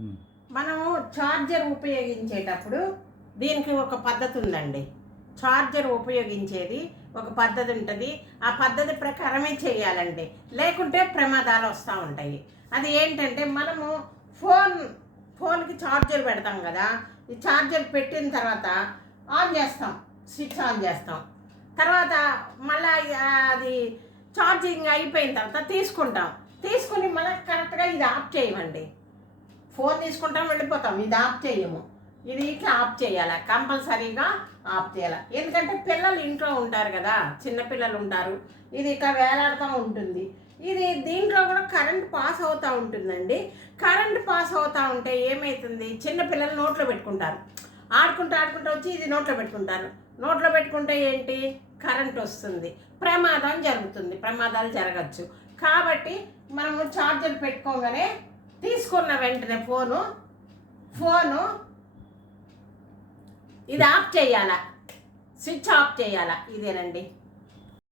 Hmm. మనము charger ఉపయోగించేటప్పుడు దీనికి ఒక పద్ధతి ఉందండి. ఛార్జర్ ఉపయోగించేది ఒక పద్ధతి ఉంటుంది. ఆ పద్ధతి ప్రకారమే చేయాలండి. లేకుంటే ప్రమాదాలు వస్తూ ఉంటాయి. అది ఏంటంటే మనము ఫోన్ ఫోన్కి ఛార్జర్ పెడతాం కదా. ఈ ఛార్జర్ పెట్టిన తర్వాత ఆన్ చేస్తాం. స్విచ్ ఆన్ చేస్తాం. తర్వాత మళ్ళీ అది ఛార్జింగ్ అయిపోయిన తర్వాత తీసుకుంటాం. తీసుకుని మళ్ళీ కరెక్ట్గా ఇది ఆఫ్ చేయమండి. ఫోన్ తీసుకుంటాం వెళ్ళిపోతాం. ఇది ఆఫ్ చేయము. ఇది ఇట్లా ఆఫ్ చేయాలి. కంపల్సరీగా ఆఫ్ చేయాలి. ఎందుకంటే పిల్లలు ఇంట్లో ఉంటారు కదా చిన్నపిల్లలు ఉంటారు. ఇది ఇక వేలాడుతూ ఉంటుంది. ఇది దీంట్లో కూడా కరెంట్ పాస్ అవుతూ ఉంటుందండి. కరెంట్ పాస్ అవుతూ ఉంటే ఏమవుతుంది చిన్న పిల్లలు నోట్లో పెట్టుకుంటారు. ఆడుకుంటూ ఆడుకుంటూ వచ్చి ఇది నోట్లో పెట్టుకుంటారు. నోట్లో పెట్టుకుంటే ఏంటి? కరెంట్ వస్తుంది. ప్రమాదం జరుగుతుంది. ప్రమాదాలు జరగచ్చు. కాబట్టి మనము ఛార్జర్ పెట్టుకోగానే తీసుకున్న వెంటనే ఫోను ఫోను ఇది ఆఫ్ చేయాలా? స్విచ్ ఆఫ్ చేయాలా? ఇదేనండి.